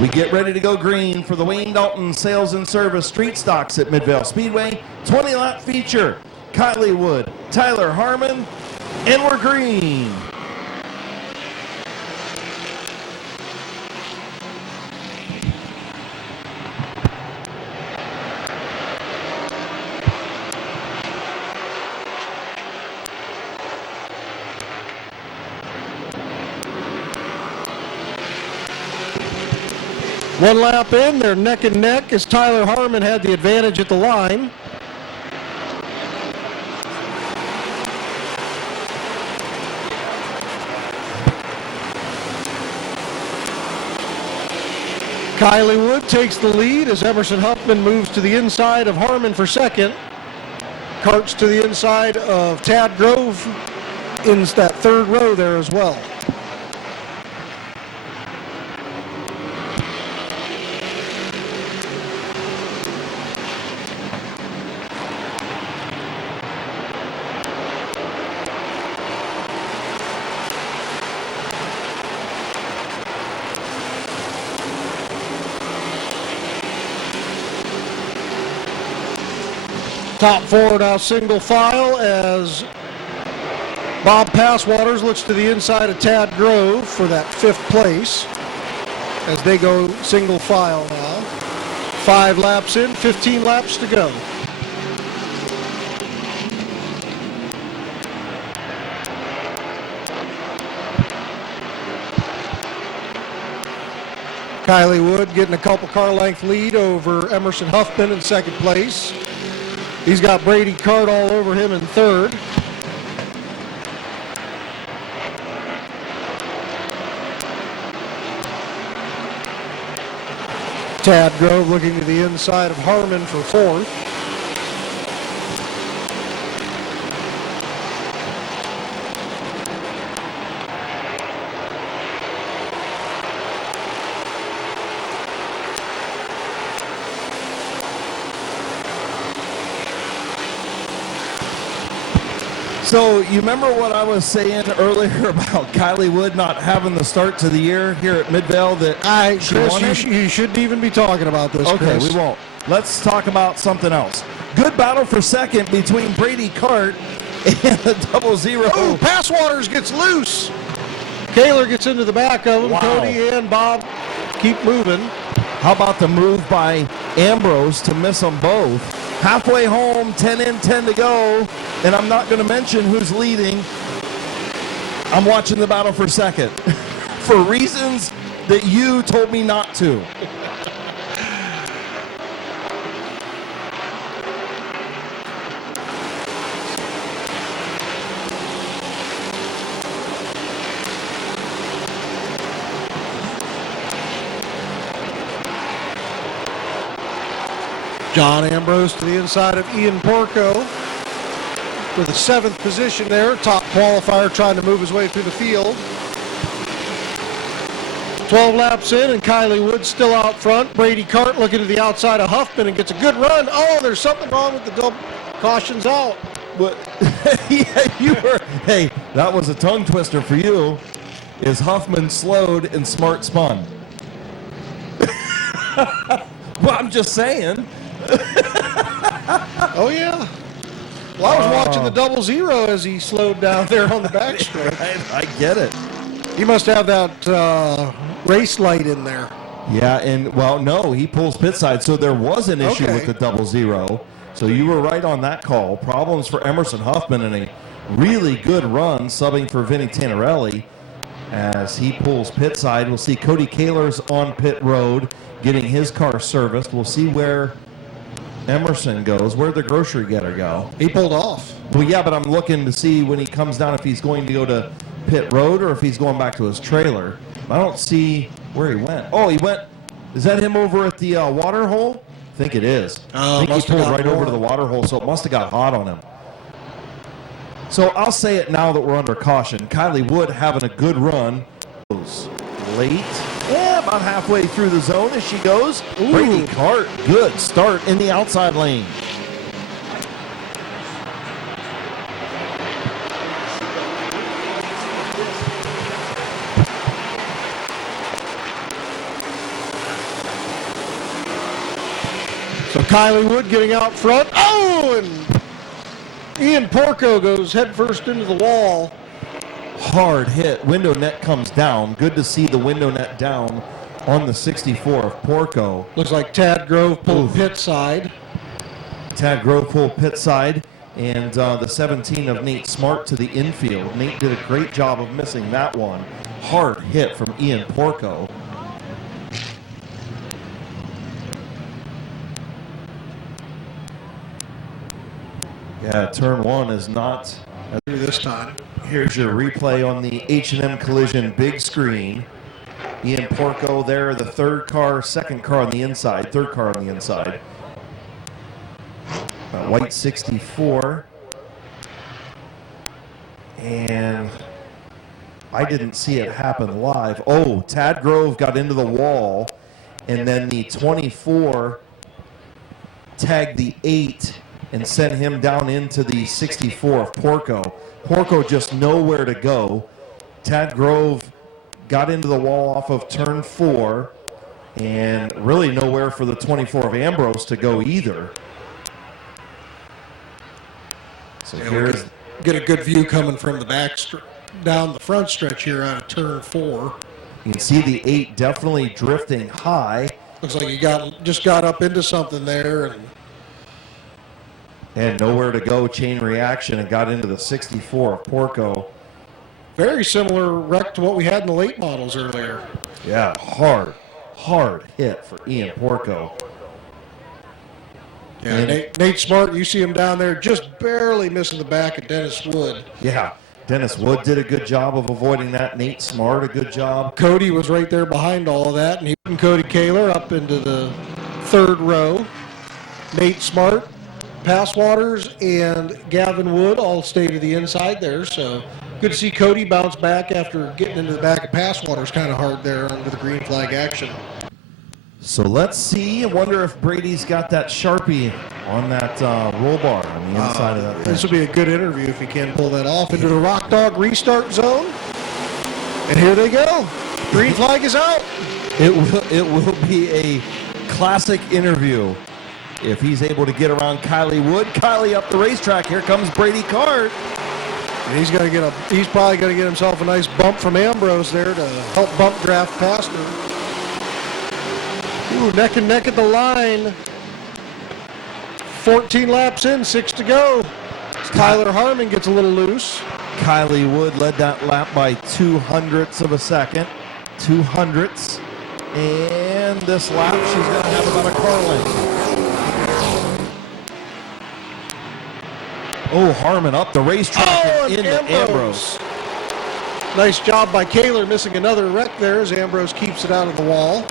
We get ready to go green for the Wayne Dalton Sales and Service Street Stocks at Midvale Speedway. 20-lap feature. Kylie Wood, Tyler Harmon, and we're green. One lap in, they're neck and neck as Tyler Harmon had the advantage at the line. Kylie Wood takes the lead as Emerson Huffman moves to the inside of Harmon for second. Carts to the inside of Tad Grove in that third row there as well. Top four now single file as Bob Passwaters looks to the inside of Tad Grove for that fifth place as they go single file now. 5 laps in, 15 laps to go. Kylie Wood getting a couple car length lead over Emerson Huffman in second place. He's got Brady Cart all over him in third. Tad Grove looking to the inside of Harmon for fourth. So you remember what I was saying earlier about Kylie Wood not having the start to the year here at Midvale that Chris, you shouldn't even be talking about this, Okay, Chris. we won't. Let's talk about something else. Good battle for second between Brady Cart and the 00. Oh, Passwaters gets loose. Kaler gets into the back of him. Wow. Cody and Bob keep moving. How about the move by Ambrose to miss them both? Halfway home, 10 in, 10 to go, and I'm not going to mention who's leading. I'm watching the battle for second for reasons that you told me not to. John Ambrose to the inside of Ian Porco with a 7th position there. Top qualifier trying to move his way through the field. 12 laps in and Kylie Wood still out front. Brady Cart looking to the outside of Huffman and gets a good run. Oh, there's something wrong with the double. Caution's out. But yeah, you were. Hey, that was a tongue twister for you. Is Huffman slowed and Smart spun? Well, I'm just saying. Oh, yeah. Well, I was watching the 00 as he slowed down there on the backstretch. I get it. He must have that race light in there. Yeah, and, well, no, he pulls pit side, so there was an issue with the 00. So you were right on that call. Problems for Emerson Huffman and a really good run subbing for Vinny Tannerelli as he pulls pit side. We'll see Cody Kaler's on pit road getting his car serviced. We'll see where Emerson goes. Where'd the grocery getter go? He pulled off. Well, yeah, but I'm looking to see when he comes down if he's going to go to pit road or if he's going back to his trailer. I don't see where he went. Oh, he went. Is that him over at the water hole? I think it is. I think he pulled right over to the water hole, so it must have got hot on him. So I'll say it now that we're under caution. Kylie Wood having a good run. Late. Yeah, about halfway through the zone as she goes. Ooh. Brady Cart, good start in the outside lane. So Kylie Wood getting out front. Oh, and Ian Porco goes headfirst into the wall. Hard hit. Window net comes down. Good to see the window net down on the 64 of Porco. Looks like Tad Grove pulled pit side. Tad Grove pulled pit side, and the 17 of Nate Smart to the infield. Nate did a great job of missing that one. Hard hit from Ian Porco. Yeah, turn one is not This time. Here's your replay on the H&M Collision big screen. Ian Porco there, the third car, second car on the inside, third car on the inside. White 64. And I didn't see it happen live. Oh, Tad Grove got into the wall, and then the 24 tagged the 8 and sent him down into the 64 of Porco. Porco just nowhere to go. Tad Grove got into the wall off of turn 4, and really nowhere for the 24 of Ambrose to go either. So here's, get a good view coming from the back, down the front stretch here out of turn 4. you can see the 8 definitely drifting high. Looks like he just got up into something there, And nowhere to go, chain reaction, and got into the 64 of Porco. very similar wreck to what we had in the late models earlier. Yeah, hard hit for Ian Porco. Yeah, Nate Smart, you see him down there just barely missing the back of Dennis Wood. Yeah, Dennis Wood did a good job of avoiding that. Nate Smart, a good job. Cody was right there behind all of that, and he put Cody Kaler up into the third row. Nate Smart, Passwaters, and Gavin Wood all stay to the inside there, so good to see Cody bounce back after getting into the back of Passwaters kind of hard there under the green flag action. So let's see. I wonder if Brady's got that Sharpie on that roll bar on the inside of that thing. This will be a good interview if he can pull that off into the Rock Dog restart zone. And here they go. Green flag is out. It will be a classic interview if he's able to get around Kylie Wood. Kylie up the racetrack. Here comes Brady Cart. And he's probably going to get himself a nice bump from Ambrose there to help bump draft past him. Ooh, neck and neck at the line. 14 laps in, 6 to go. Tyler Harmon gets a little loose. Kylie Wood led that lap by 200ths of a second. 200ths. And this lap, she's going to have about a car length. Oh, Harmon up the racetrack and into Ambrose. Nice job by Kaler, missing another wreck there as Ambrose keeps it out of the wall.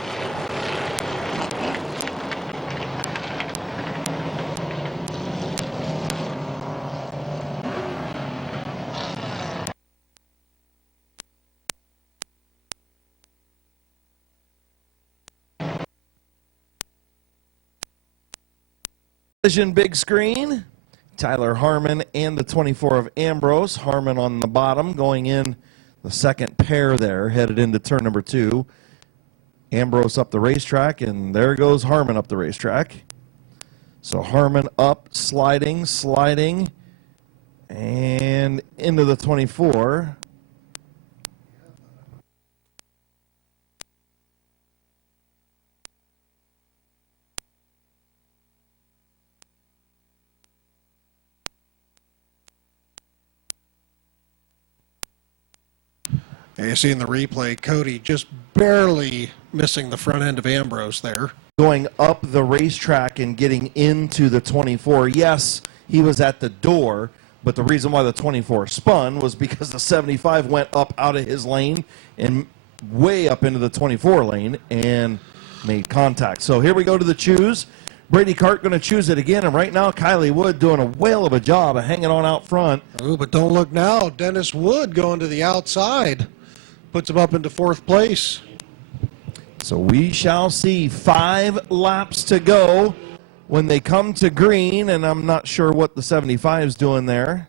Vision big screen. Tyler Harmon and the 24 of Ambrose. Harmon on the bottom going in the second pair there, headed into turn number 2. Ambrose up the racetrack, and there goes Harmon up the racetrack. So Harmon up, sliding, and into the 24. You see in the replay, Cody just barely missing the front end of Ambrose there. Going up the racetrack and getting into the 24. Yes, he was at the door, but the reason why the 24 spun was because the 75 went up out of his lane and way up into the 24 lane and made contact. So here we go to the choose. Brady Cart going to choose it again, and right now Kylie Wood doing a whale of a job of hanging on out front. Oh, but don't look now. Dennis Wood going to the outside. Puts him up into 4th place. So we shall see 5 laps to go when they come to green, and I'm not sure what the 75 is doing there.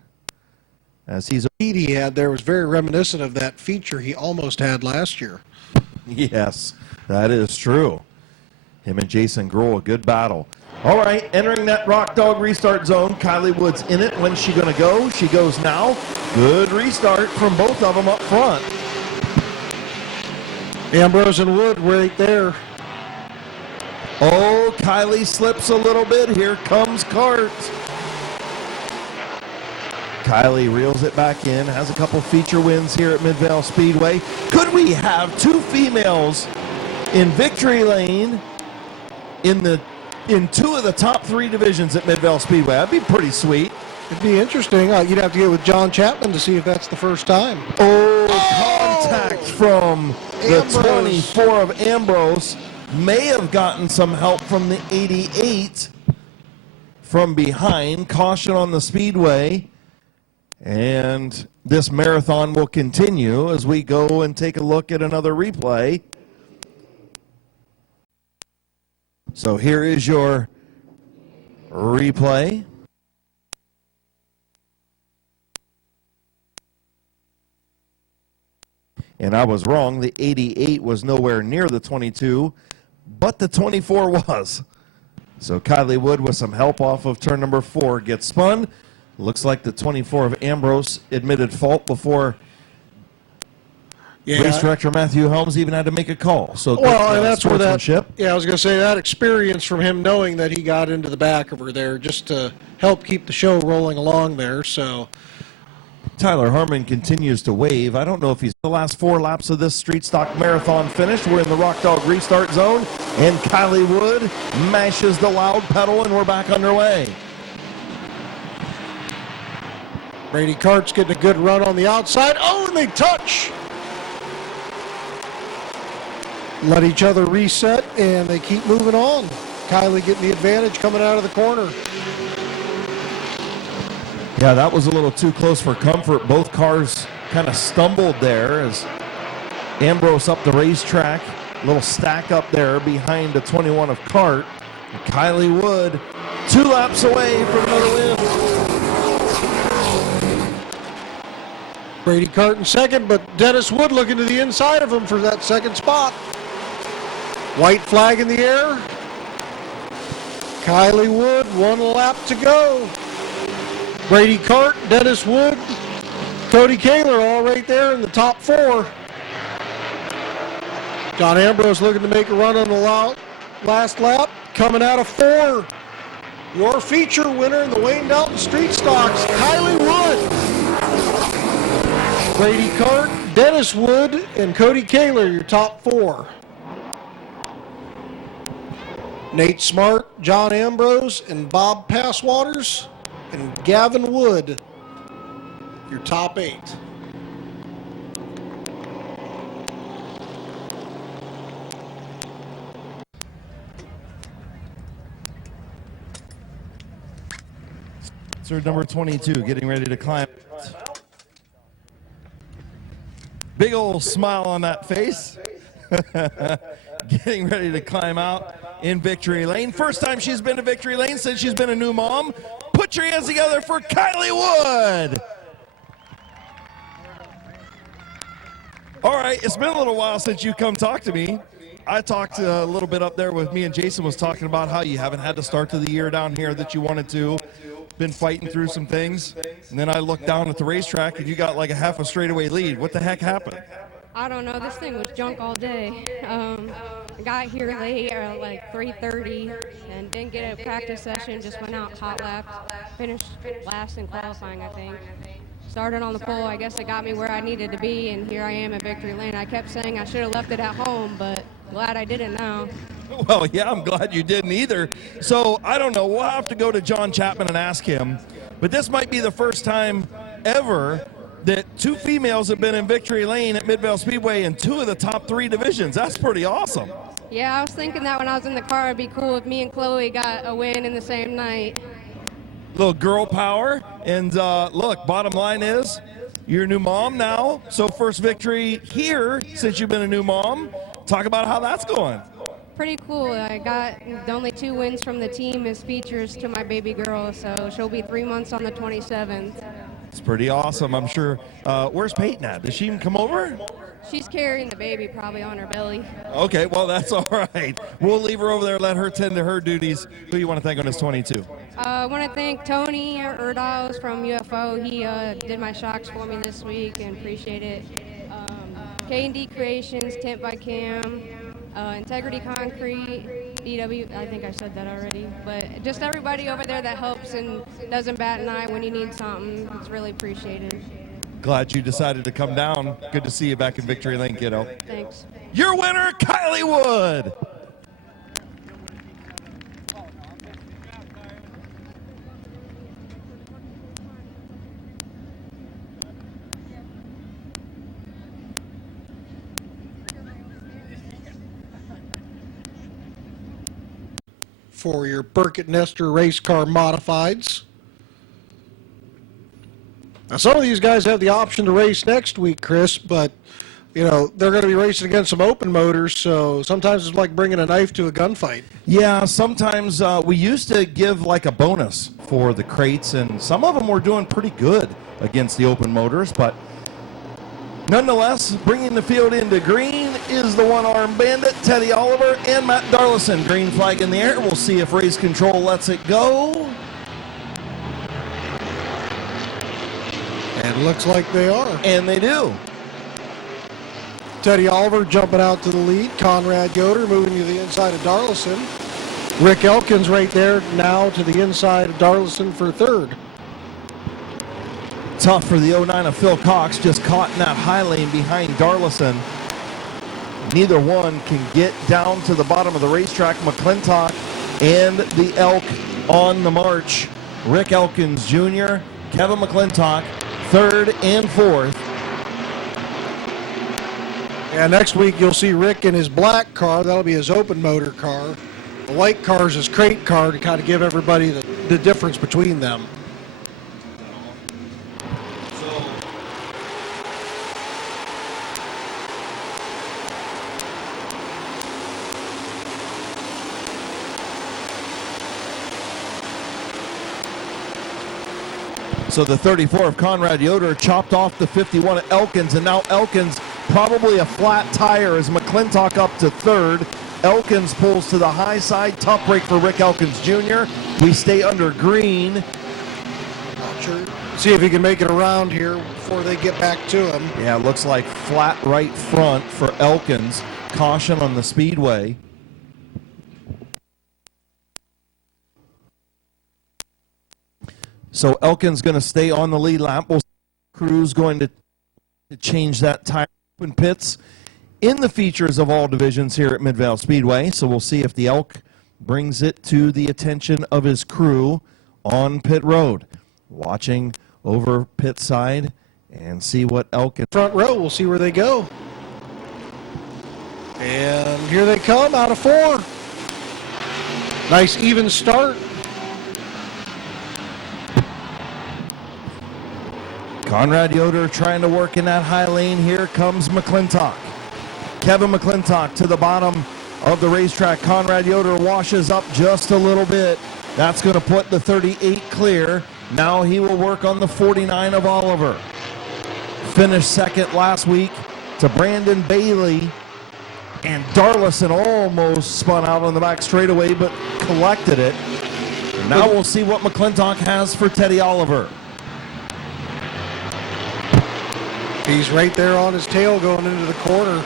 As he's Speed he had there was very reminiscent of that feature he almost had last year. Yes, that is true. Him and Jason Grohl, a good battle. All right, entering that Rock Dog restart zone. Kylie Wood's in it. When's she going to go? She goes now. Good restart from both of them up front. Ambrose and Wood right there. Oh, Kylie slips a little bit. Here comes Cart. Kylie reels it back in, has a couple feature wins here at Midvale Speedway. Could we have two females in victory lane in two of the top three divisions at Midvale Speedway? That'd be pretty sweet. It'd be interesting. You'd have to get with John Chapman to see if that's the first time. Contact from Ambrose. the 24 of Ambrose. May have gotten some help from the 88 from behind. Caution on the speedway. And this marathon will continue as we go and take a look at another replay. So here is your replay. And I was wrong. The 88 was nowhere near the 22, but the 24 was. So Kylie Wood with some help off of turn number 4 gets spun. Looks like the 24 of Ambrose admitted fault before race director Matthew Helms even had to make a call. So well, and that's where that. Sportsmanship. Yeah, I was going to say that experience from him knowing that he got into the back of her there just to help keep the show rolling along there. So Tyler Harmon continues to wave. I don't know if he's the last 4 laps of this street stock marathon finished. We're in the Rock Dog restart zone, and Kylie Wood mashes the loud pedal, and we're back underway. Brady Cart's getting a good run on the outside. Oh, and they touch. Let each other reset, and they keep moving on. Kylie getting the advantage coming out of the corner. Yeah, that was a little too close for comfort. Both cars kind of stumbled there as Ambrose up the racetrack. A little stack up there behind the 21 of Cart. And Kylie Wood 2 laps away from another win. Brady Cart in second, but Dennis Wood looking to the inside of him for that second spot. White flag in the air. Kylie Wood, 1 lap to go. Brady Cart, Dennis Wood, Cody Kaler all right there in the top 4. John Ambrose looking to make a run on the last lap. Coming out of 4. Your feature winner in the Wayne Dalton Street Stocks, Kylie Wood. Brady Cart, Dennis Wood, and Cody Kaler, your top 4. Nate Smart, John Ambrose, and Bob Passwaters, and Gavin Wood, your top 8. Sir number 22 getting ready to climb. Big old smile on that face. Getting ready to climb out in victory lane. First time she's been to victory lane since she's been a new mom. Put your hands together for Kylie Wood. All right, it's been a little while since you come talk to me. I talked a little bit up there with me and Jason was talking about how you haven't had the start to the year down here that you wanted to. Been fighting through some things. And then I looked down at the racetrack and you got like a half a straightaway lead. What the heck happened? I don't know. This thing was junk all day. I got here late at like 3:30 and didn't get a practice session. Just went out hot lapped. Finished last in qualifying, I think. Started on the pole. I guess it got me where I needed to be, and here I am at victory lane. I kept saying I should have left it at home, but glad I didn't now. Well, yeah, I'm glad you didn't either. So I don't know. We'll have to go to John Chapman and ask him. But this might be the first time ever that 2 females have been in victory lane at Midvale Speedway in 2 of the top 3 divisions. That's pretty awesome. Yeah, I was thinking that when I was in the car, it'd be cool if me and Chloe got a win in the same night. Little girl power. And look, bottom line is you're a new mom now. So first victory here since you've been a new mom. Talk about how that's going. Pretty cool. I got the only 2 wins from the team as features to my baby girl, so she'll be 3 months on the 27th. It's pretty awesome, I'm sure. Where's Peyton at? Does she even come over? She's carrying the baby probably on her belly. Okay, well, that's all right. We'll leave her over there, let her tend to her duties. Who do you want to thank on this 22? I want to thank Tony Erdalos from UFO. He did my shocks for me this week and appreciate it. K&D Creations, Tent by Cam, Integrity Concrete, DW, I think I said that already. But just everybody over there that helps and doesn't bat an eye when you need something. It's really appreciated. Glad you decided to come down. Good to see you back in Victory Lane, kiddo. Thanks. Your winner, Kylie Wood. For your Burkett Nestor race car modifieds. Now, some of these guys have the option to race next week, Chris, but, you know, they're going to be racing against some open motors, so sometimes it's like bringing a knife to a gunfight. Yeah, sometimes we used to give like a bonus for the crates, and some of them were doing pretty good against the open motors, but nonetheless, bringing the field into green is the one-armed bandit, Teddy Oliver, and Matt Darlison. Green flag in the air. We'll see if race control lets it go. And looks like they are. And they do. Teddy Oliver jumping out to the lead. Conrad Yoder moving to the inside of Darlison. Rick Elkins right there now to the inside of Darlison for third. Tough for the 09 of Phil Cox, just caught in that high lane behind Darlison. Neither one can get down to the bottom of the racetrack. McClintock and the Elk on the march. Rick Elkins Jr., Kevin McClintock, third and fourth. Yeah, next week you'll see Rick in his black car. That'll be his open motor car. The white car is his crate car to kind of give everybody the difference between them. So the 34 of Conrad Yoder chopped off the 51 of Elkins, and now Elkins probably a flat tire as McClintock up to third. Elkins pulls to the high side. Tough break for Rick Elkins Jr. We stay under green. Not sure. See if he can make it around here before they get back to him. Yeah, it looks like flat right front for Elkins. Caution on the speedway. So Elkins going to stay on the lead lap. We'll see Cruz going to change that tire. Open pits in the features of all divisions here at Midvale Speedway. So we'll see if the Elk brings it to the attention of his crew on pit road. Watching over pit side and see what Elk. Front row, we'll see where they go. And here they come out of four. Nice even start. Conrad Yoder trying to work in that high lane. Here comes McClintock. Kevin McClintock to the bottom of the racetrack. Conrad Yoder washes up just a little bit. That's going to put the 38 clear. Now he will work on the 49 of Oliver. Finished second last week to Brandon Bailey. And Darlison almost spun out on the back straightaway, but collected it. Now we'll see what McClintock has for Teddy Oliver. He's right there on his tail going into the corner.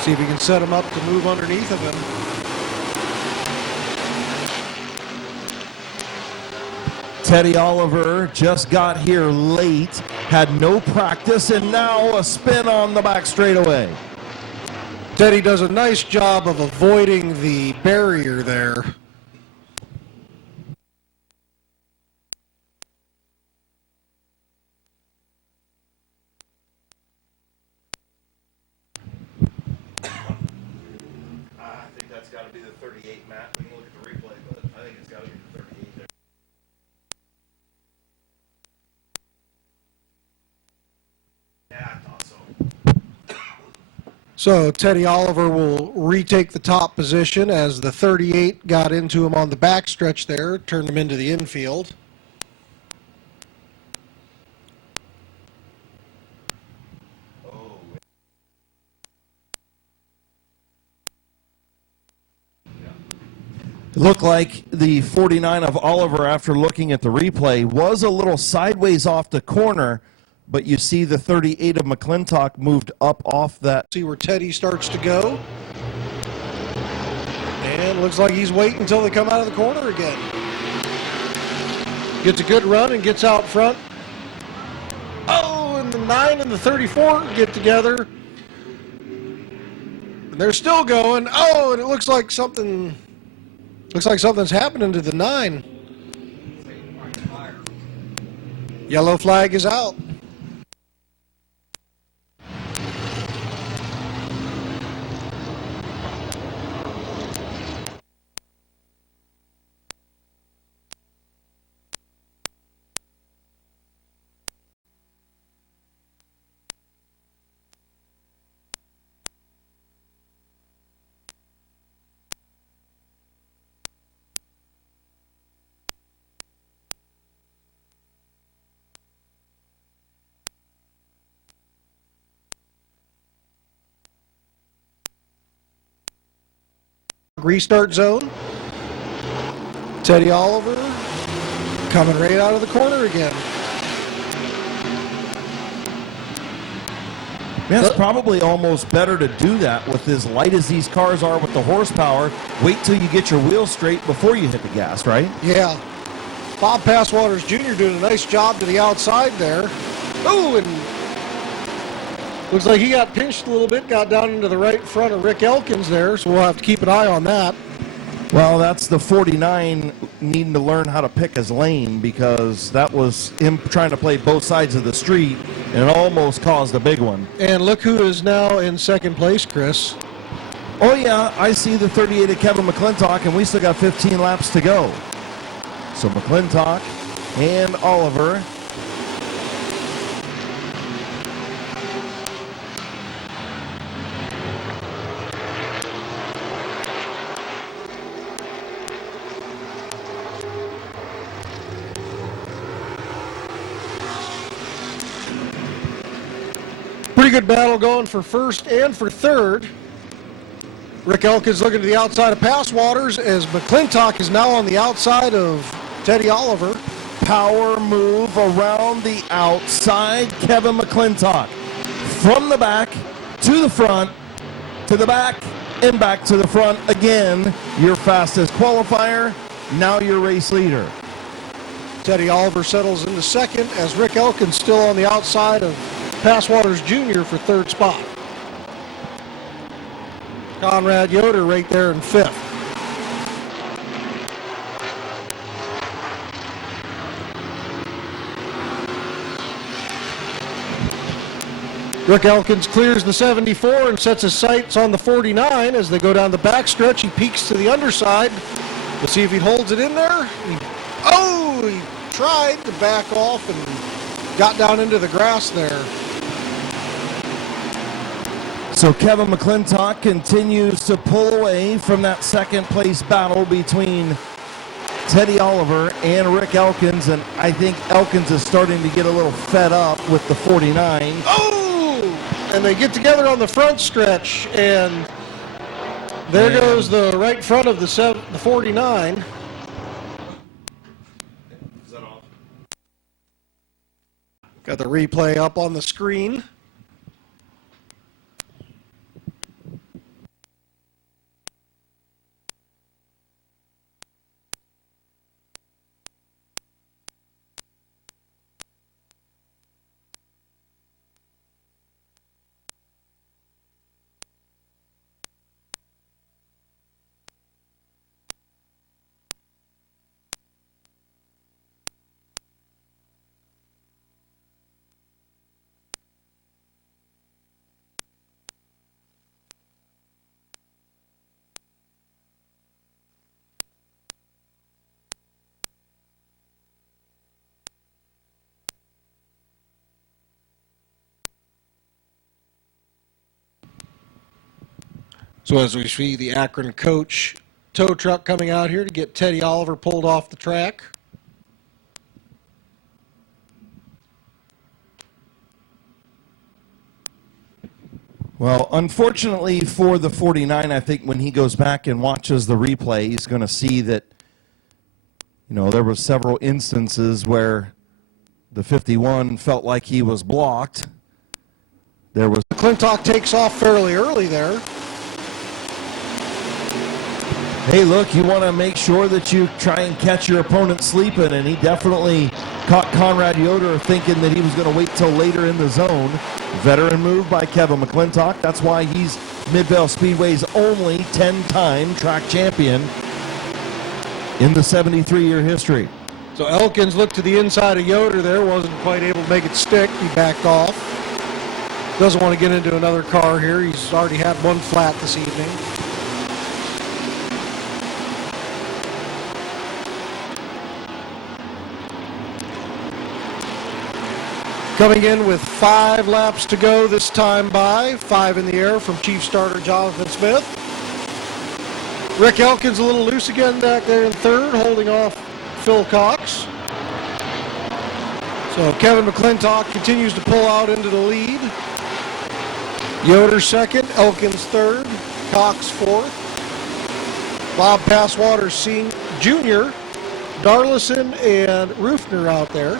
See if he can set him up to move underneath of him. Teddy Oliver just got here late, had no practice, and now a spin on the back straightaway. Teddy does a nice job of avoiding the barrier there. I think that's got to be the 38, Matt. We can look at the replay, but I think it's got to be the 38 there. Yeah, I thought so. So Teddy Oliver will retake the top position as the 38 got into him on the back stretch there, turned him into the infield. Oh, It looked like the 49 of Oliver, after looking at the replay, was a little sideways off the corner, but you see the 38 of McClintock moved up off that. See where Teddy starts to go. And looks like he's waiting until they come out of the corner again. Gets a good run and gets out front. Oh, and the 9 and the 34 get together. And they're still going. Oh, and it looks like something's happening to the 9. Yellow flag is out. Restart zone. Teddy Oliver coming right out of the corner again. Man, it's probably almost better to do that with as light as these cars are with the horsepower. Wait till you get your wheels straight before you hit the gas, right? Yeah. Bob Passwaters Jr. doing a nice job to the outside there. Oh, and looks like he got pinched a little bit, got down into the right front of Rick Elkins there, so we'll have to keep an eye on that. Well, that's the 49 needing to learn how to pick his lane, because that was him trying to play both sides of the street, and it almost caused a big one. And look who is now in second place, Chris. Oh, yeah, I see the 38 of Kevin McClintock, and we still got 15 laps to go. So McClintock and Oliver. Pretty good battle going for first and for third. Rick Elkins looking to the outside of Passwaters as McClintock is now on the outside of Teddy Oliver. Power move around the outside. Kevin McClintock from the back to the front, to the back, and back to the front again. Your fastest qualifier, now your race leader. Teddy Oliver settles into second as Rick Elkins still on the outside of Passwaters Jr. for third spot. Conrad Yoder right there in fifth. Rick Elkins clears the 74 and sets his sights on the 49 as they go down the backstretch. He peeks to the underside. We'll see if he holds it in there. He tried to back off and got down into the grass there. So Kevin McClintock continues to pull away from that second place battle between Teddy Oliver and Rick Elkins, and I think Elkins is starting to get a little fed up with the 49. Oh! And they get together on the front stretch, and there goes the right front of the 49. Is that off? Got the replay up on the screen. So as we see the Akron coach tow truck coming out here to get Teddy Oliver pulled off the track. Well, unfortunately for the 49, I think when he goes back and watches the replay, he's going to see that, you know, there were several instances where the 51 felt like he was blocked. There was McClintock takes off fairly early there. Hey, look, you want to make sure that you try and catch your opponent sleeping, and he definitely caught Conrad Yoder thinking that he was going to wait till later in the zone. Veteran move by Kevin McClintock. That's why he's Midvale Speedway's only 10-time track champion in the 73-year history. So Elkins looked to the inside of Yoder there, wasn't quite able to make it stick. He backed off. Doesn't want to get into another car here. He's already had one flat this evening. Coming in with 5 laps to go this time by. 5 in the air from Chief Starter Jonathan Smith. Rick Elkins a little loose again back there in third, holding off Phil Cox. So Kevin McClintock continues to pull out into the lead. Yoder second, Elkins third, Cox fourth. Bob Passwater Jr., Darlison, and Rufner out there.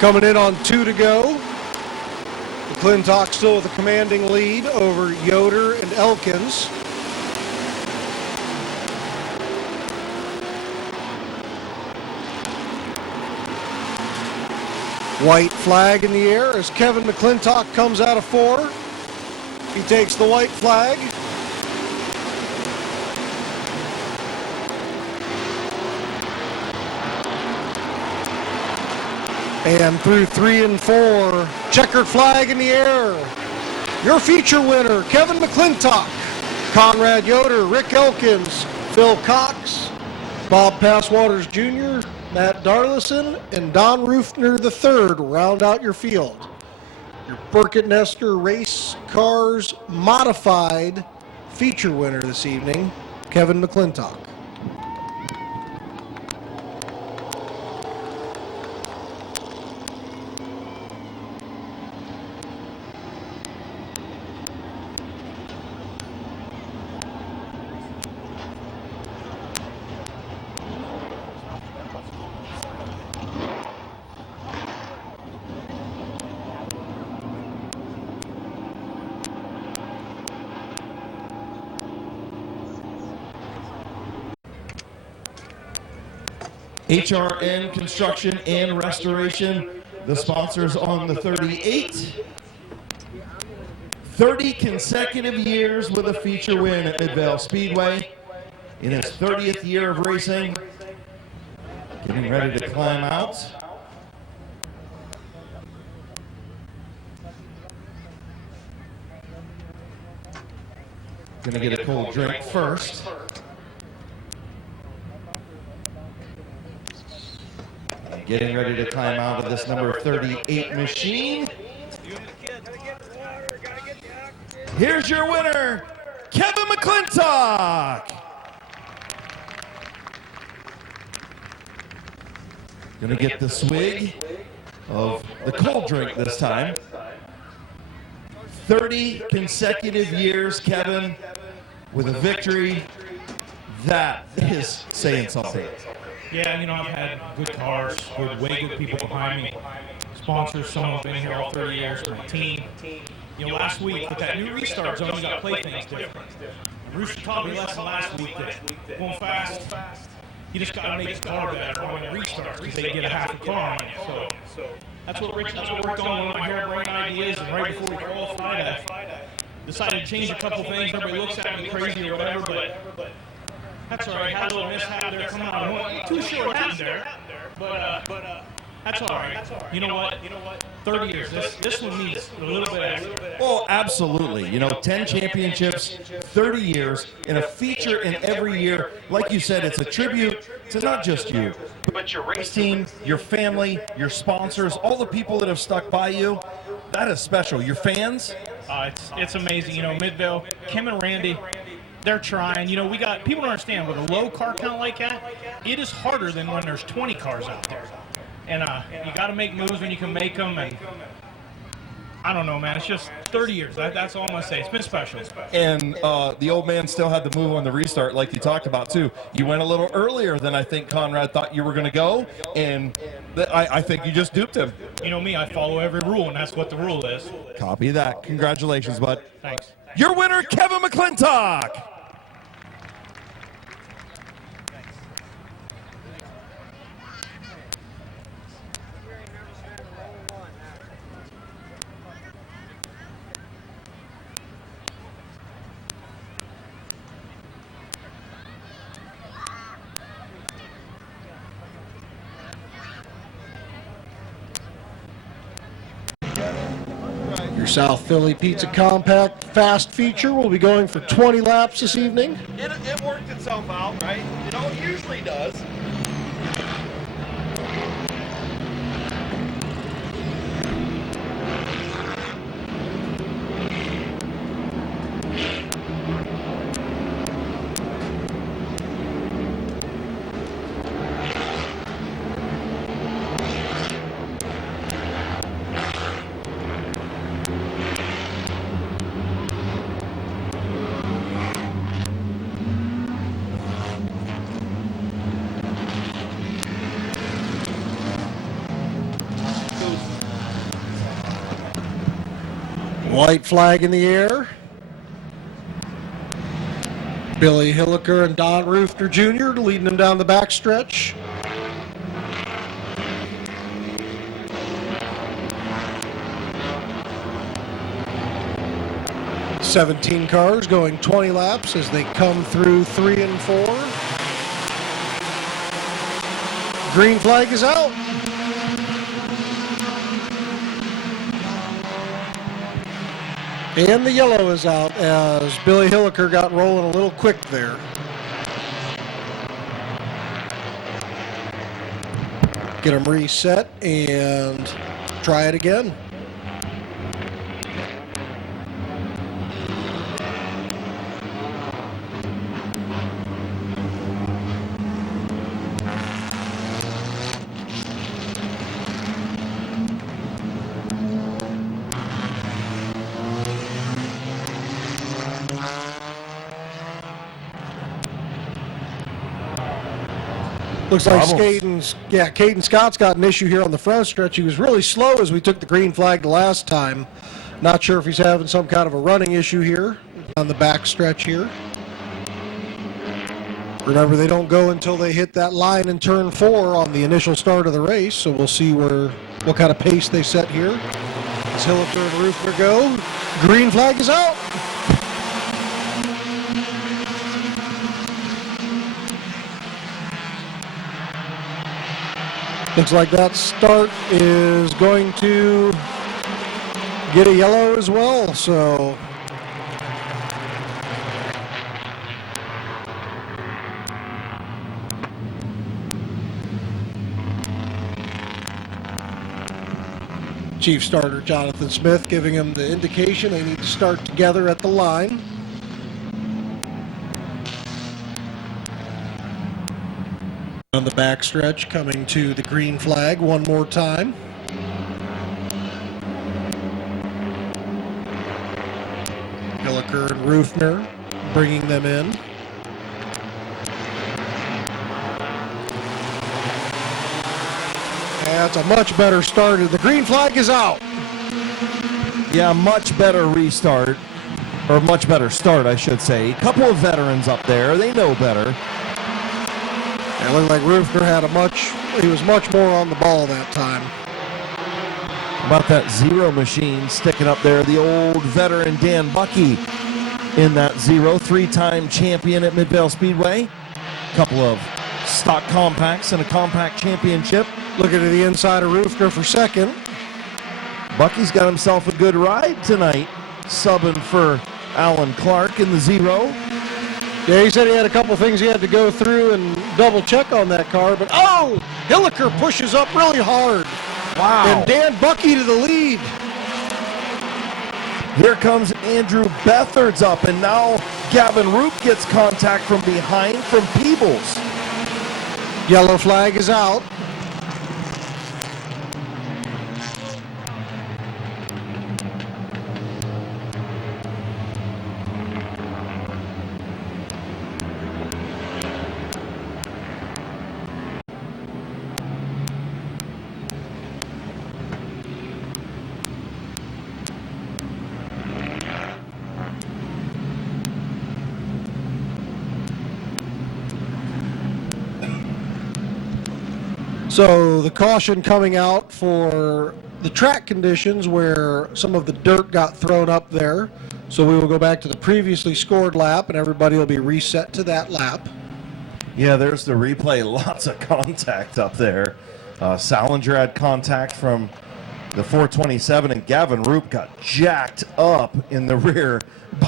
Coming in on 2 to go. McClintock still with a commanding lead over Yoder and Elkins. White flag in the air as Kevin McClintock comes out of 4. He takes the white flag. And through 3 and 4, checkered flag in the air. Your feature winner, Kevin McClintock, Conrad Yoder, Rick Elkins, Phil Cox, Bob Passwaters Jr., Matt Darlison, and Don Rufner III round out your field. Your Burkett Nestor Race Cars Modified feature winner this evening, Kevin McClintock. HRN Construction and Restoration, the sponsors on the 38. 30 consecutive years with a feature win at Midvale Speedway. In his 30th year of racing, getting ready to climb out. Gonna get a cold drink first. Getting ready to climb out of this number 38 machine. Here's your winner, Kevin McClintock. Gonna get the swig of the cold drink this time. 30 consecutive years, Kevin, with a victory. That is saying something. Yeah, you know, I've had good cars, way good people behind me. Sponsors, someone who's been here all 30 years, my team. You know, last week with that new restart zone, you got to play things different. Rooster taught me lesson last week that going fast, you just got to make the car better when it restarts because they get a half a car on you. So that's what Rich worked on, one of my harebrained ideas, and right before we qualified, I decided to change a couple things. Everybody looks at me crazy or whatever, but that's all right. Had a little mishap there. Come on, too short happened there, but that's all right. You know what? 30 years. This one needs a little bit extra. Oh, absolutely. You know, 10 championships, 30 years, and a feature in every year. Like you said, it's a tribute to not just you, but your race team, your family, your sponsors, all the people that have stuck by you. That is special. Your fans, It's amazing. You know, Midvale, Kim and Randy, they're trying. You know, we got people don't understand with a low car count like that, it is harder than when there's 20 cars out there. And you got to make moves when you can make them. And I don't know, man. It's just 30 years. That's all I'm going to say. It's been special. And the old man still had the move on the restart, like you talked about, too. You went a little earlier than I think Conrad thought you were going to go, and I think you just duped him. You know me, I follow every rule, and that's what the rule is. Copy that. Congratulations, bud. Thanks. Your winner, Kevin McClintock. Your South Philly Pizza Compact Fast feature will be going for 20 laps this evening. It worked itself out, right? It usually does. White flag in the air. Billy Hilliker and Don Rooster Jr. leading them down the backstretch. "17 cars going 20 laps as they come through 3 and 4. Green flag is out. And the yellow is out as Billy Hilliker got rolling a little quick there. Get them reset and try it again. Looks like Caden Scott's got an issue here on the front stretch. He was really slow as we took the green flag the last time. Not sure if he's having some kind of a running issue here on the back stretch here. Remember, they don't go until they hit that line in turn 4 on the initial start of the race, so we'll see what kind of pace they set here. As Hilliker and Roofer go, green flag is out. Looks like that start is going to get a yellow as well, so Chief Starter Jonathan Smith giving him the indication they need to start together at the line. On the backstretch, coming to the green flag one more time. Hilliker and Rufner bringing them in. That's a much better start. The green flag is out. Yeah, much better restart, or much better start, I should say. A couple of veterans up there. They know better. It looked like Rufner he was much more on the ball that time. About that zero machine sticking up there. The old veteran Dan Bucky in that zero, 3-time champion at Midvale Speedway. Couple of stock compacts and a compact championship. Looking to the inside of Rufner for second. Bucky's got himself a good ride tonight, subbing for Alan Clark in the zero. Yeah, he said he had a couple things he had to go through and double check on that car, but Hilliker pushes up really hard. Wow. And Dan Bucky to the lead. Here comes Andrew Bethards up, and now Gavin Roop gets contact from behind from Peebles. Yellow flag is out. So the caution coming out for the track conditions where some of the dirt got thrown up there. So we will go back to the previously scored lap and everybody will be reset to that lap. Yeah, there's the replay. Lots of contact up there. Salinger had contact from the 427, and Gavin Roop got jacked up in the rear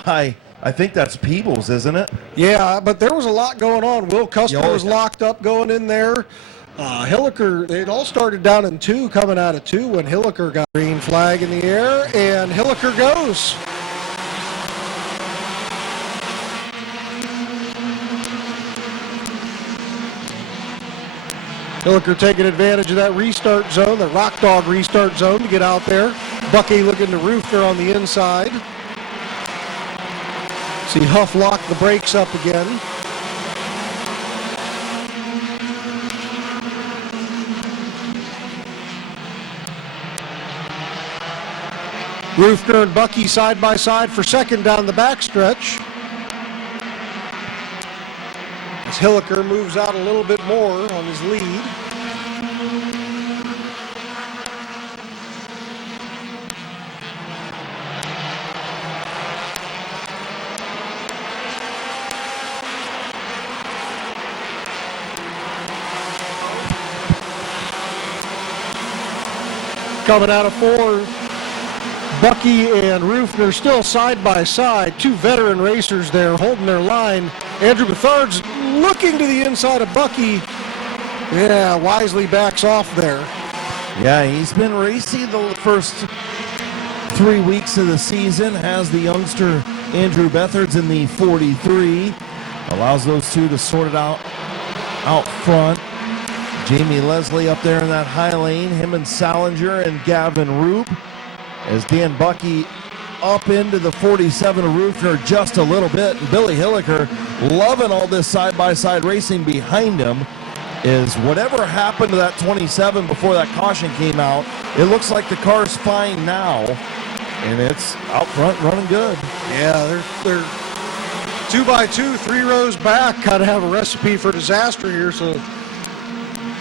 by, I think that's Peebles, isn't it? Yeah, but there was a lot going on. Will Custer Yeah. was locked up going in there. Hilliker, it all started down in 2, coming out of 2 when Hilliker got green flag in the air, and Hilliker goes. Hilliker taking advantage of that restart zone, the Rock Dog restart zone to get out there. Bucky looking to Roofner on the inside. See Huff lock the brakes up again. Roofner and Bucky side by side for second down the backstretch. As Hilliker moves out a little bit more on his lead. Coming out of 4, Bucky and Roofner still side by side. 2 veteran racers there holding their line. Andrew Bethards looking to the inside of Bucky. Yeah, wisely backs off there. Yeah, he's been racy the first 3 weeks of the season. Has the youngster Andrew Bethards in the 43. Allows those two to sort it out front. Jamie Leslie up there in that high lane. Him and Salinger and Gavin Roop. As Dan Bucky up into the 47 of Roofner just a little bit. And Billy Hilliker loving all this side-by-side racing behind him. Is whatever happened to that 27 before that caution came out, it looks like the car's fine now. And it's out front running good. Yeah, they're 2 by 2, 3 rows back. Kind of have a recipe for disaster here. So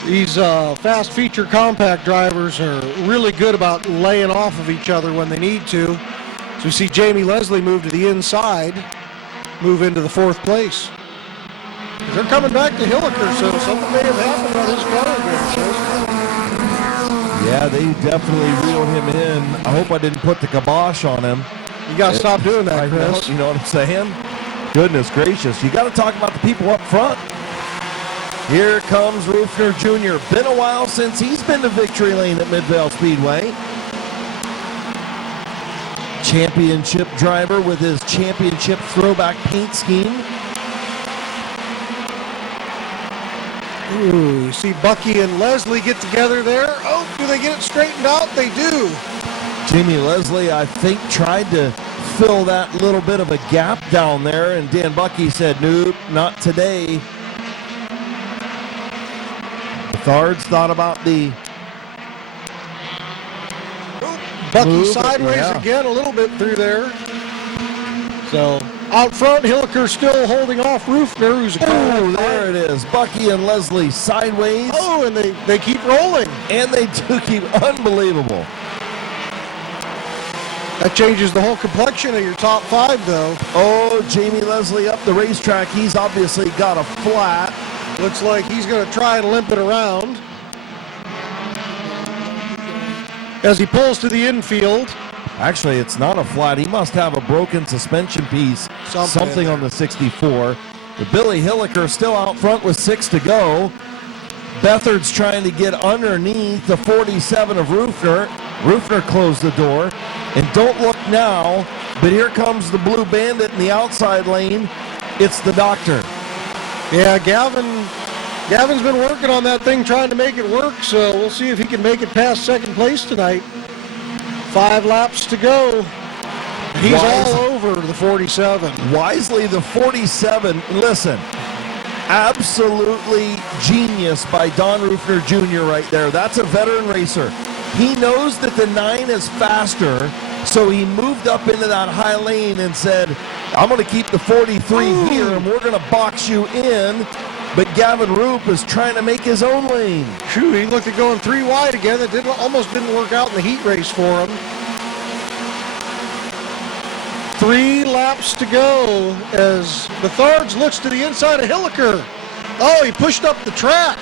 these fast feature compact drivers are really good about laying off of each other when they need to. So we see Jamie Leslie move to the inside, move into the 4th place. They're coming back to Hilliker, so something may have happened on his car again. Yeah, they definitely reeled him in. I hope I didn't put the kibosh on him. You got to stop doing that, Chris. You know what I'm saying? Goodness gracious. You got to talk about the people up front. Here comes Roofner Jr. Been a while since he's been to victory lane at Midvale Speedway. Championship driver with his championship throwback paint scheme. Ooh, you see Bucky and Leslie get together there. Oh, do they get it straightened out? They do. Jamie Leslie, I think, tried to fill that little bit of a gap down there, and Dan Bucky said, nope, not today. Bethards thought about the Bucky move, sideways yeah. again a little bit through there. So out front, Hilliker still holding off Roofner, who's a Oh, there it is. Bucky and Leslie sideways. Oh, and they keep rolling. And they do keep unbelievable. That changes the whole complexion of your top 5, though. Oh, Jamie Leslie up the racetrack. He's obviously got a flat. Looks like he's going to try and limp it around. As he pulls to the infield. Actually, it's not a flat. He must have a broken suspension piece, something on the 64. But Billy Hilliker still out front with 6 to go. Bethards trying to get underneath the 47 of Roofner. Roofner closed the door. And don't look now, but here comes the Blue Bandit in the outside lane. It's the Doctor. Yeah, Gavin's been working on that thing, trying to make it work, so we'll see if he can make it past second place tonight. 5 laps to go. He's all over the 47. Wisely, the 47. Listen, absolutely genius by Don Rufner Jr. right there. That's a veteran racer. He knows that the 9 is faster, so he moved up into that high lane and said, I'm going to keep the 43 here, and we're going to box you in. But Gavin Roop is trying to make his own lane. True, he looked at going 3 wide again. That almost didn't work out in the heat race for him. 3 laps to go as Bethards looks to the inside of Hilliker. Oh, he pushed up the track.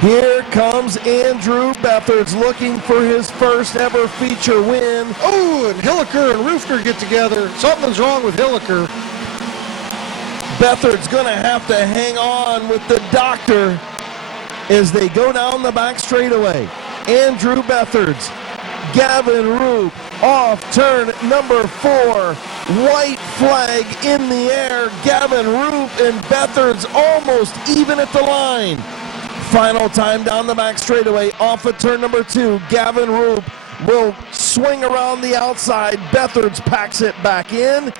Here comes Andrew Bethards looking for his first ever feature win. Oh, and Hilliker and Rufner get together. Something's wrong with Hilliker. Bethards gonna have to hang on with the Doctor as they go down the back straightaway. Andrew Bethards, Gavin Roop off turn number 4. White flag in the air. Gavin Roop and Bethards almost even at the line. Final time down the back straightaway off of turn number 2. Gavin Roop will swing around the outside. Bethards packs it back in.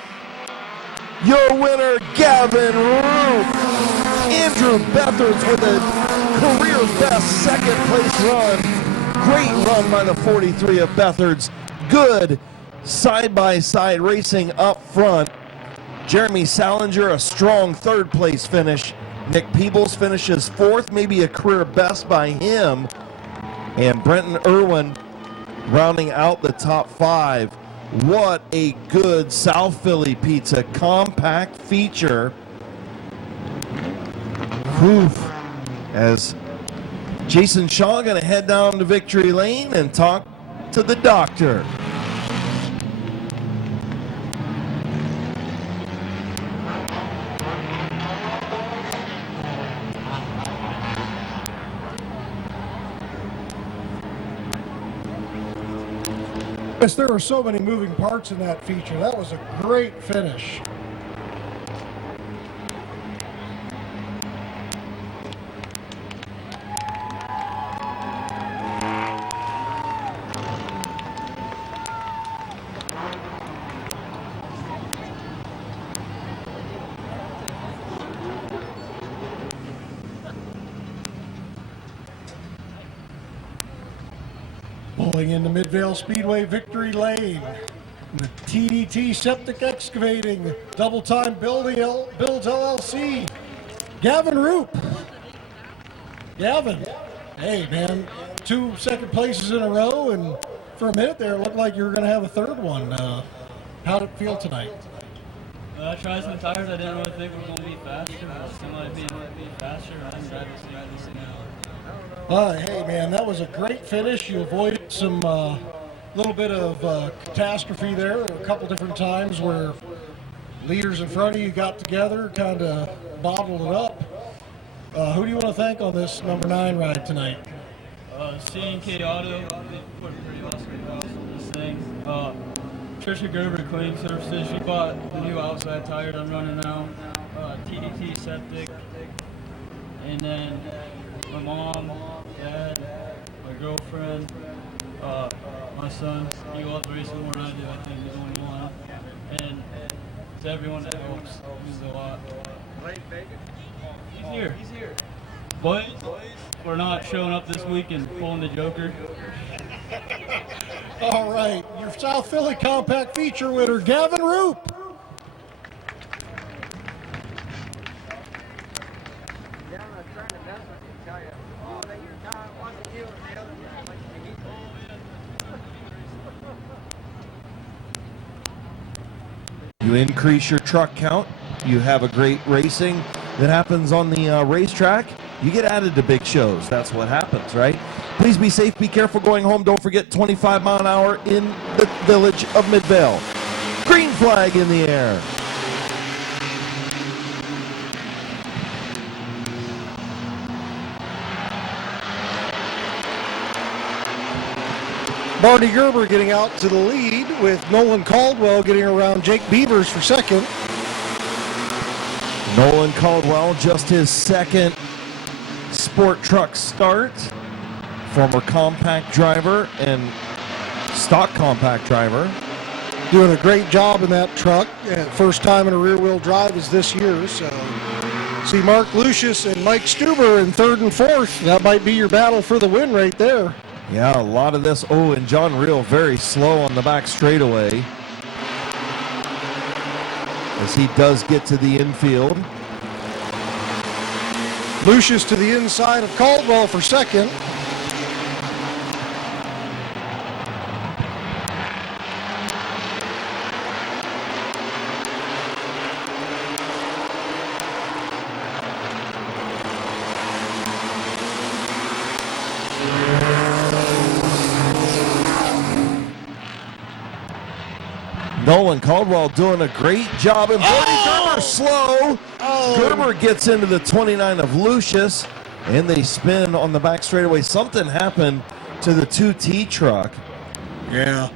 Your winner, Gavin Roop. Andrew Bethards with a career best second place run. Great run by the 43 of Bethards. Good side-by-side racing up front. Jeremy Salinger, a strong third place finish. Nick Peebles finishes 4th, maybe a career best by him. And Brenton Irwin rounding out the top 5. What a good South Philly pizza compact feature. Oof. As Jason Shaw going to head down to victory lane and talk to the Doctor. Yes, there were so many moving parts in that feature. That was a great finish. Pulling into Midvale Speedway victory lane. The TDT Septic Excavating, Double Time Builds LLC. Gavin Roop. Gavin, hey man, 2 second places in a row, and for a minute there it looked like you were going to have a third one. How did it feel tonight? I tried some tires. I didn't really think we were going to be faster, but somebody being faster. I didn't drive this thing out. Hey man, that was a great finish. You avoided some little bit of catastrophe there a couple different times where leaders in front of you got together, kind of bottled it up. Who do you want to thank on this number 9 ride tonight? C&K Auto, they put a pretty awesome house on this thing. Trisha Gerber Cleaning Services, she bought the new outside tires I'm running now. TDT Septic, and then my mom, dad, my girlfriend, my son. He loves racing more than I do. I think he's the only one. And to everyone that helps, it means a lot. He's here. Boys, for not showing up this week and pulling the Joker. All right, your South Philly Compact feature winner, Gavin Roop. You increase your truck count, you have a great racing that happens on the racetrack, you get added to big shows. That's what happens, right? Please be safe, be careful going home. Don't forget 25 mile an hour in the village of Midvale. Green flag in the air. Barney Gerber getting out to the lead with Nolan Caldwell getting around Jake Beavers for second. Nolan Caldwell, just his second sport truck start. Former compact driver and stock compact driver. Doing a great job in that truck. First time in a rear-wheel drive is this year. So see Mark Lucius and Mike Stuber in third and fourth. That might be your battle for the win right there. Yeah, a lot of this. Oh, and John Reel very slow on the back straightaway as he does get to the infield. Lucius to the inside of Caldwell for second. Nolan Caldwell doing a great job, and Gerber slow. Gerber gets into the 29 of Lucius, and they spin on the back straightaway. Something happened to the 2T truck. Yeah.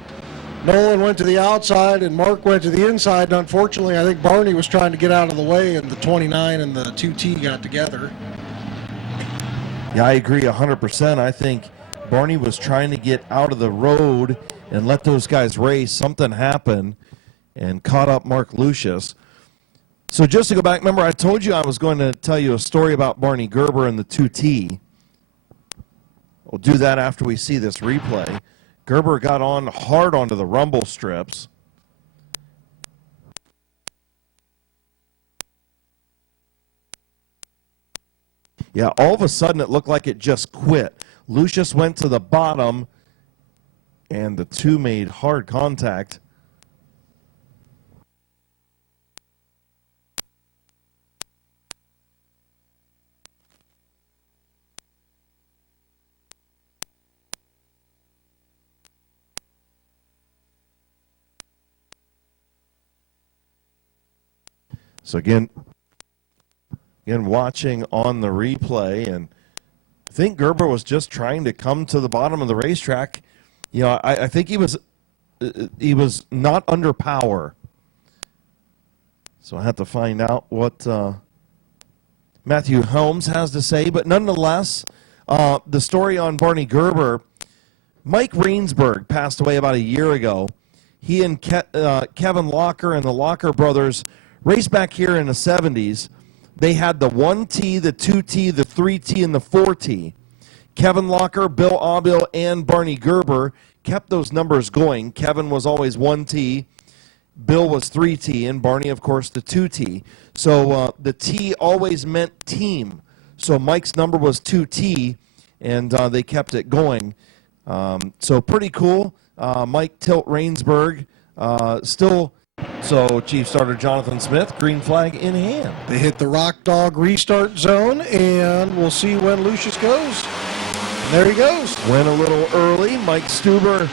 Nolan went to the outside, and Mark went to the inside, and unfortunately, I think Barney was trying to get out of the way, and the 29 and the 2T got together. Yeah, I agree 100%. I think Barney was trying to get out of the road and let those guys race. Something happened and caught up Mark Lucius. So just to go back, remember I told you I was going to tell you a story about Barney Gerber and the 2T. We'll do that after we see this replay. Gerber got on hard onto the rumble strips. Yeah, all of a sudden it looked like it just quit. Lucius went to the bottom, and the two made hard contact. So again, watching on the replay, and I think Gerber was just trying to come to the bottom of the racetrack. You know, I think he was not under power. So I have to find out what Matthew Helms has to say. But nonetheless, the story on Barney Gerber, Mike Rainsberg passed away about a year ago. He and Kevin Locker and the Locker brothers raced back here in the 70s. They had the 1T, the 2T, the 3T, and the 4T. Kevin Locker, Bill Aubil, and Barney Gerber kept those numbers going. Kevin was always 1T, Bill was 3T, and Barney, of course, the 2T. So the T always meant team. So Mike's number was 2T, and they kept it going. So pretty cool. Mike Tilt Rainsberg still. So Chief Starter Jonathan Smith, green flag in hand. They hit the Rock Dog restart zone, and we'll see when Lucius goes. And there he goes. Went a little early. Mike Stuber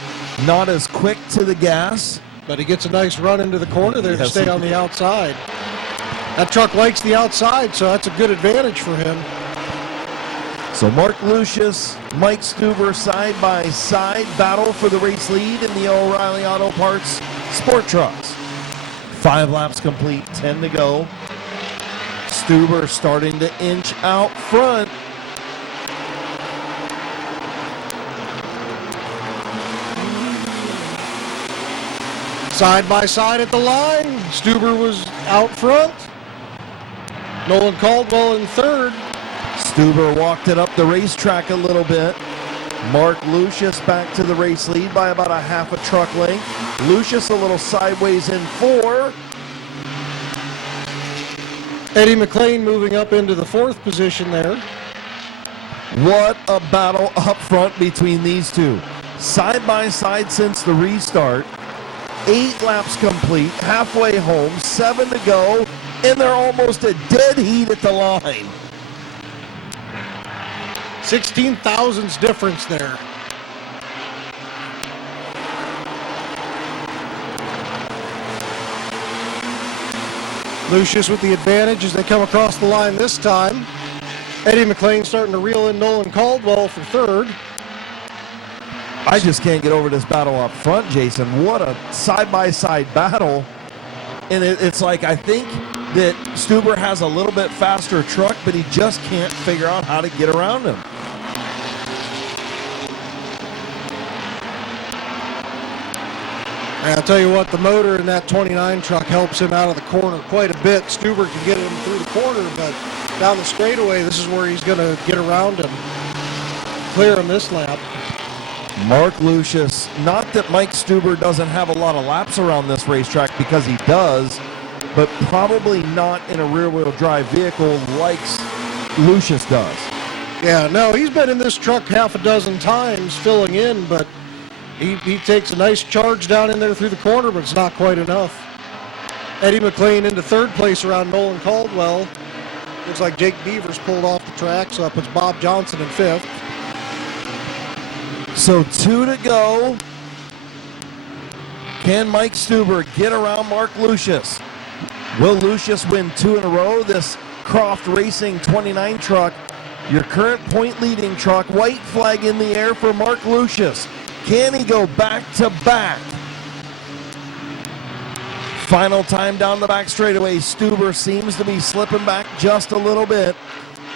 not as quick to the gas. But he gets a nice run into the corner there to stay on the outside. That truck likes the outside, so that's a good advantage for him. So Mark Lucius, Mike Stuber side by side battle for the race lead in the O'Reilly Auto Parts Sport Trucks. 5 laps complete, 10 to go. Stuber starting to inch out front. Side by side at the line. Stuber was out front. Nolan Caldwell in third. Stuber walked it up the racetrack a little bit. Mark Lucius back to the race lead by about a half a truck length. Lucius a little sideways in 4. Eddie McLean moving up into the 4th position there. What a battle up front between these two. Side by side since the restart. 8 laps complete, halfway home, 7 to go, and they're almost a dead heat at the line. 16 thousandths difference there. Lucius with the advantage as they come across the line this time. Eddie McLean starting to reel in Nolan Caldwell for third. I just can't get over this battle up front, Jason. What a side-by-side battle. And it's like, I think that Stuber has a little bit faster truck, but he just can't figure out how to get around him. And I'll tell you what, the motor in that 29 truck helps him out of the corner quite a bit. Stuber can get him through the corner, but down the straightaway, this is where he's going to get around him. Clear him this lap. Mark Lucius, not that Mike Stuber doesn't have a lot of laps around this racetrack, because he does, but probably not in a rear-wheel drive vehicle like Lucius does. Yeah, no, he's been in this truck half a dozen times filling in, but he takes a nice charge down in there through the corner, but it's not quite enough. Eddie McLean into third place around Nolan Caldwell. Looks like Jake Beavers pulled off the track, so that puts Bob Johnson in fifth. So 2 to go. Can Mike Stuber get around Mark Lucius? Will Lucius win 2 in a row? This Croft Racing 29 truck, your current point leading truck, white flag in the air for Mark Lucius. Can he go back to back? Final time down the back straightaway. Stuber seems to be slipping back just a little bit.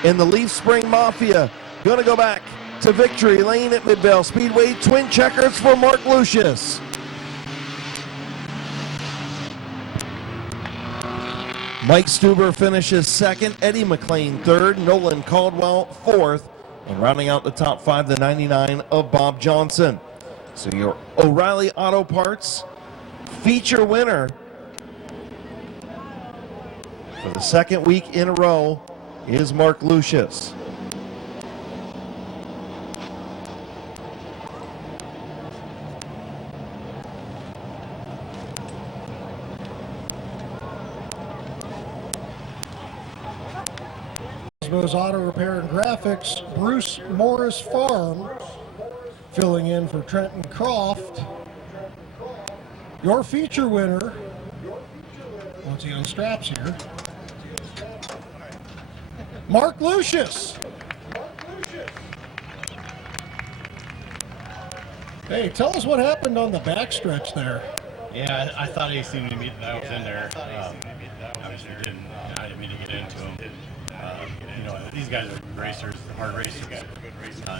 And the Leaf Spring Mafia going to go back to victory lane at Midvale Speedway. Twin checkers for Mark Lucius. Mike Stuber finishes second. Eddie McLean third. Nolan Caldwell fourth. And rounding out the top 5, the 99 of Bob Johnson. So your O'Reilly Auto Parts feature winner for the second week in a row is Mark Lucius. Osmo's Auto Repair and Graphics, Bruce Morris Farm, filling in for Trenton Croft. Your feature winner, once he unstraps here, Mark Lucius. Hey, tell us what happened on the backstretch there. Yeah, I thought he seemed to me that I was in there. Obviously didn't. I didn't mean to get into him. These guys are racers, hard racers.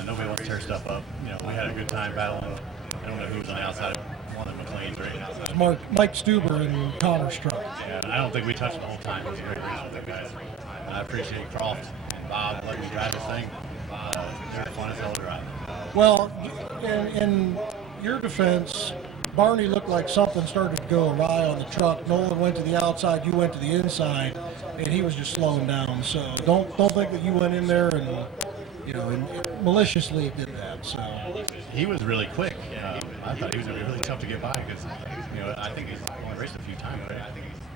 Nobody wants to tear stuff up. We had a good time battling. I don't know who was on the outside of one of the McLean's right. Mike Stuber and Connor's truck. Yeah, I don't think we touched the whole time. It was a great race with the guys. I appreciate Croft and Bob letting me drive this thing. They're fun as hell to drive. Well, in your defense, Barney looked like something started to go awry on the truck. Nolan went to the outside, you went to the inside, and he was just slowing down. So don't think that you went in there and maliciously did that. So he was really quick. I thought he was going to be really tough to get by because I think he's only raced a few times, right?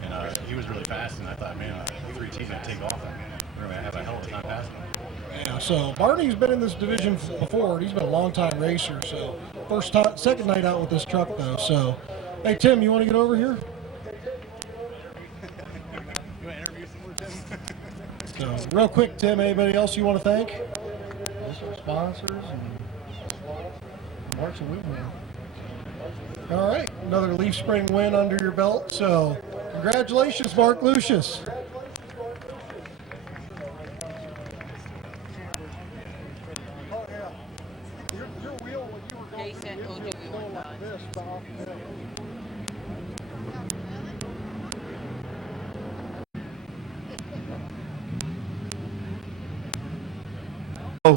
And he was really fast, and I thought, man, 3T's going to take off, and we're going to have a hell of a time passing him. Yeah, so Barney's been in this division before, and he's been a long-time racer. So second night out with this truck, though. So, hey, Tim, you want to get over here? You want to interview some more, Tim? So, real quick, Tim, anybody else you want to thank? Sponsors and Mark's a win. All right, another Leaf Spring win under your belt. So, congratulations, Mark Lucius.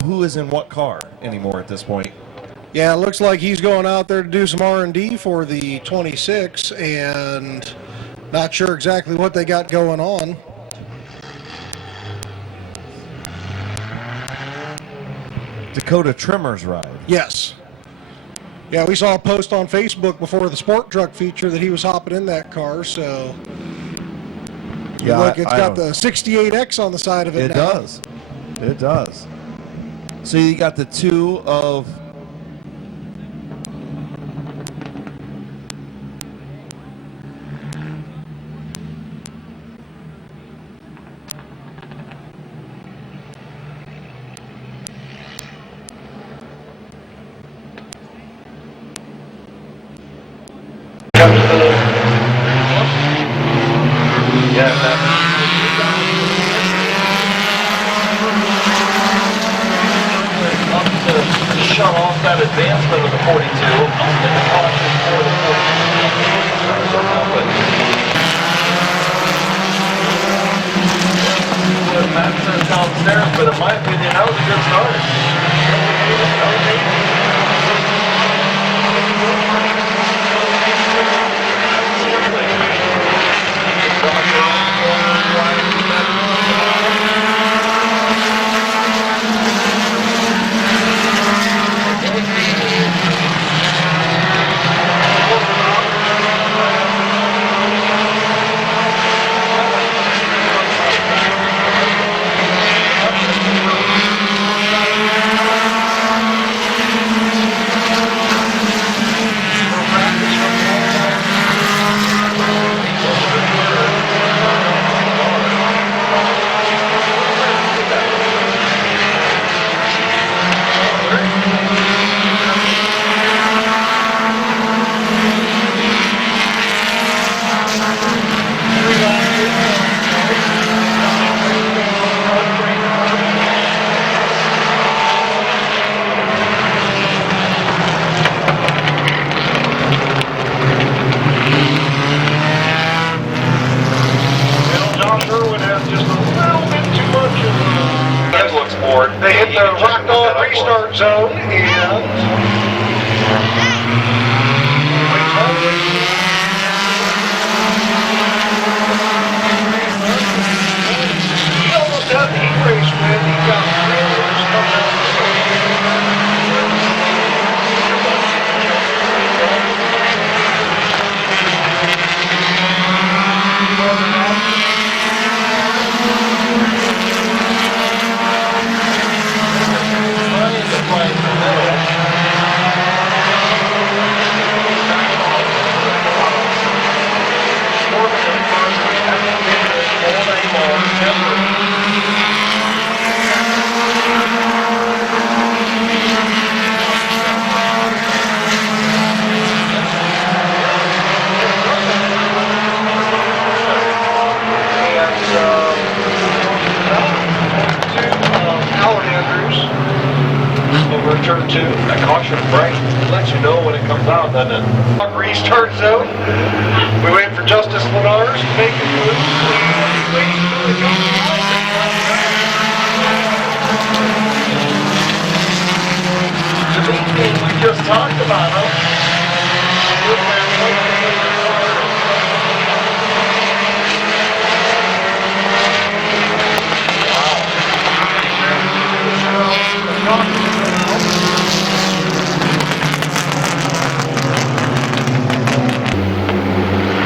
Who is in what car anymore at this point? Yeah, it looks like he's going out there to do some R&D for the 26, and not sure exactly what they got going on. Dakota Trimmer's ride. Yes. Yeah, we saw a post on Facebook before the sport truck feature that he was hopping in that car, so Yeah, look, it's I got don't- the 68X on the side of it It now. does. It does. So you got the two of Shut off that advancement of the 42. And the caution for the 42. Matt says downstairs, but in my opinion, that was a good start. They hit the rock dog restart zone and he almost had the heat race when he got trailers coming out. Over turn 2, that caution brake lets you know when it comes out, doesn't it? Restart zone. We wait for Justice Lenars to make it move. The big thing we just talked about,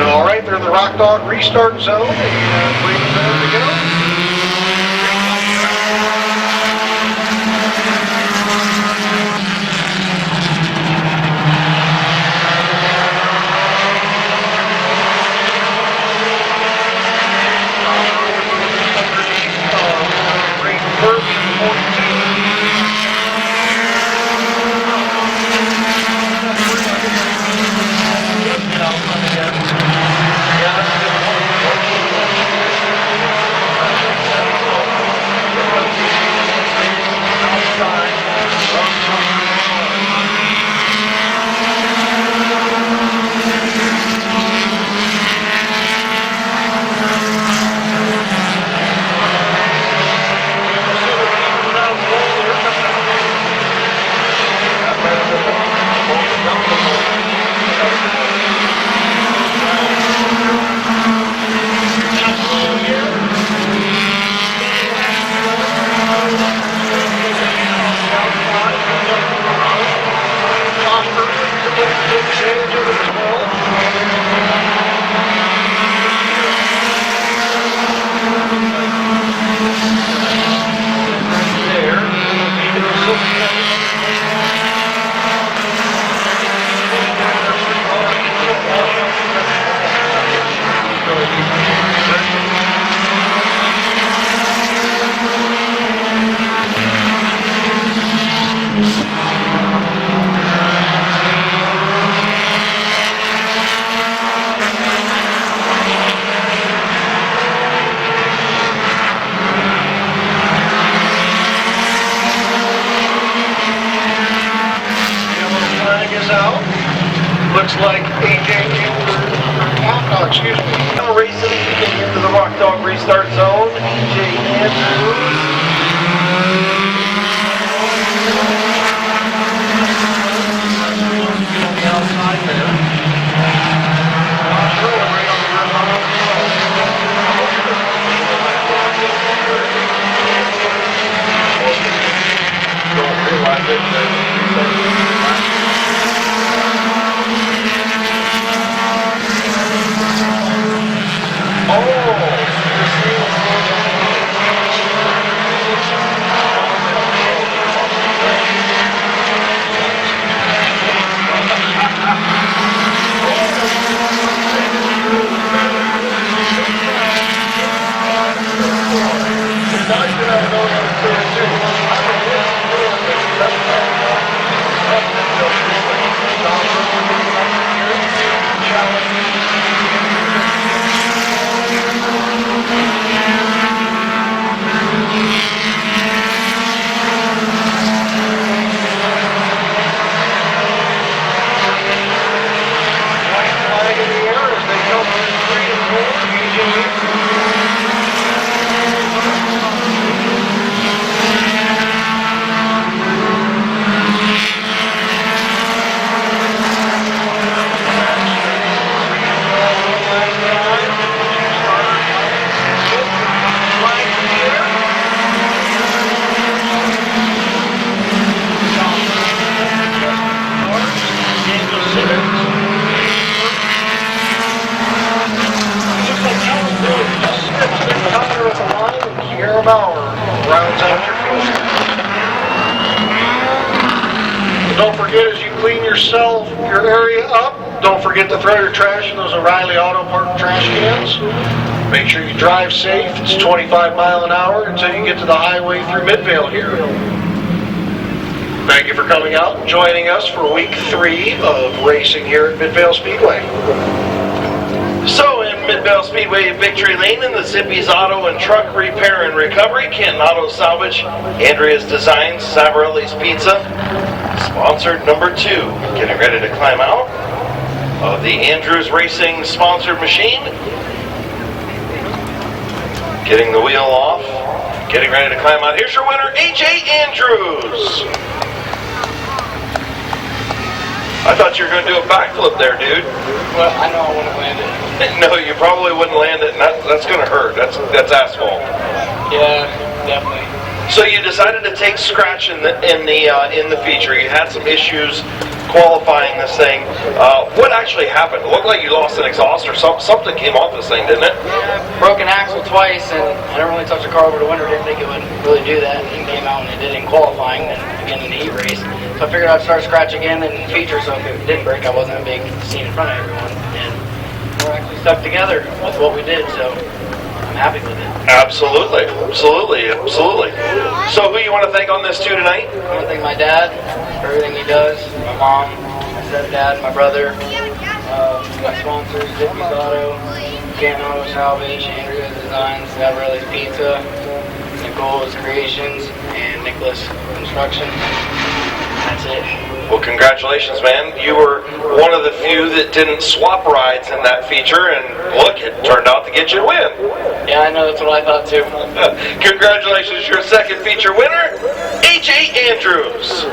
All right, they're in the Rock Dog restart zone and waiting for them to go. Rounds out your filter. Don't forget, as you clean your area up, don't forget to throw your trash in those O'Reilly Auto Park trash cans. Make sure you drive safe. It's 25 miles an hour until you get to the highway through Midvale here. Thank you for coming out and joining us for week 3 of racing here at Midvale Speedway. So in Midvale Speedway Victory Lane in the Zippy's Auto and Truck Repair and Recovery, Canton Auto Salvage, Andrea's Designs, Savarelli's Pizza, sponsored number 2, getting ready to climb out of the Andrews Racing sponsored machine, getting the wheel off, getting ready to climb out. Here's your winner, A.J. Andrews. I thought you were going to do a backflip there, dude. Well, I know I wouldn't land it. No, you probably wouldn't land it, and that's going to hurt. That's asphalt. Yeah, definitely. So you decided to take scratch in the feature. You had some issues qualifying this thing. What actually happened? It looked like you lost an exhaust or something came off this thing, didn't it? Yeah, broke an axle twice, and I didn't really touch the car over the winter. Didn't think it would really do that, and it came out and it did in qualifying, then again in the heat race. So I figured I'd start scratch again in the feature, so if it didn't break, I wasn't a big scene in front of everyone. And we're actually stuck together with what we did, so I'm happy with it. Absolutely, absolutely, absolutely. So who you want to thank on this too tonight? I want to thank my dad for everything he does, my mom, my stepdad, my brother. We got sponsors, Zippy's Auto, Canton Auto Salvage, Andrea's Designs, Savarelli's Pizza, Nicole's Creations, and Nicholas Construction. That's it. Well, congratulations, man. You were one of the few that didn't swap rides in that feature, and look, it turned out to get you a win. Yeah, I know, that's what I thought too. Congratulations, your second feature winner, A.J. Andrews.